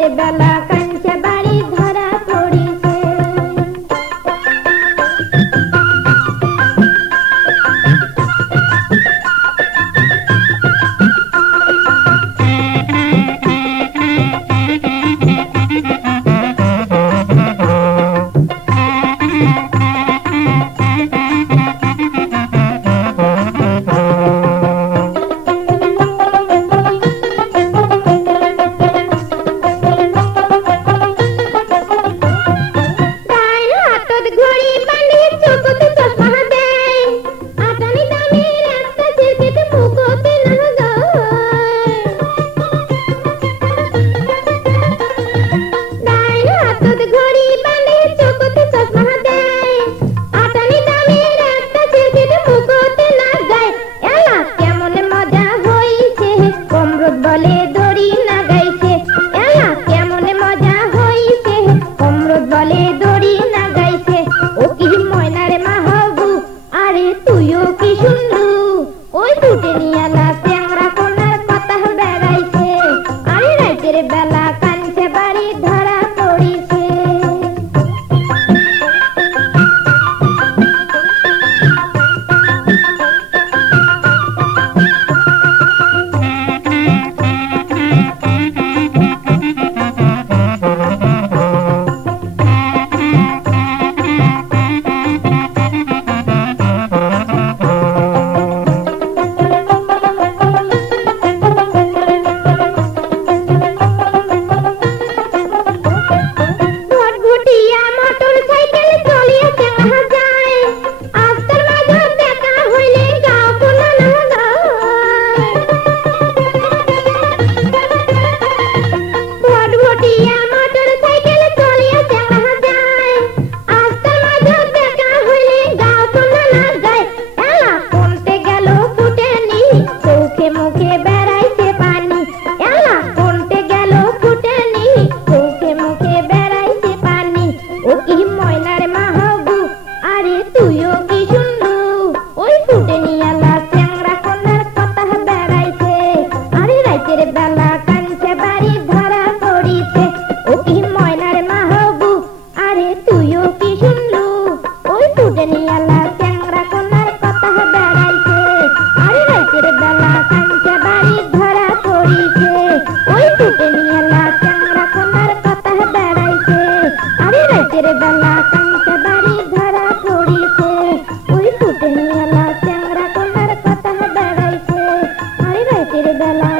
রাতের বেলা কাঞ্চা বাড়ি ধরা পড়িছে। বলে দড়ি না গাইছে এলা কেমন মজা হইছে, অমরত বলে দড়ি না গাইছে। ও কি ময়নারে মাহবু আরে তুইও কি শুনলু, ওই দুটে নিয়ালা চ্যাংরা কোনার কথা বেড়াইছে। আরে রাতের বেলা কাঞ্চা বাড়ি ধরা পড়িছে। বেলা কাঞ্চা বাড়ি ধরা পড়িছে, ওই ফুটে নিয়ালা চ্যাংরা কোনার কথা বেড়াইছে। আরে রাতের বেলা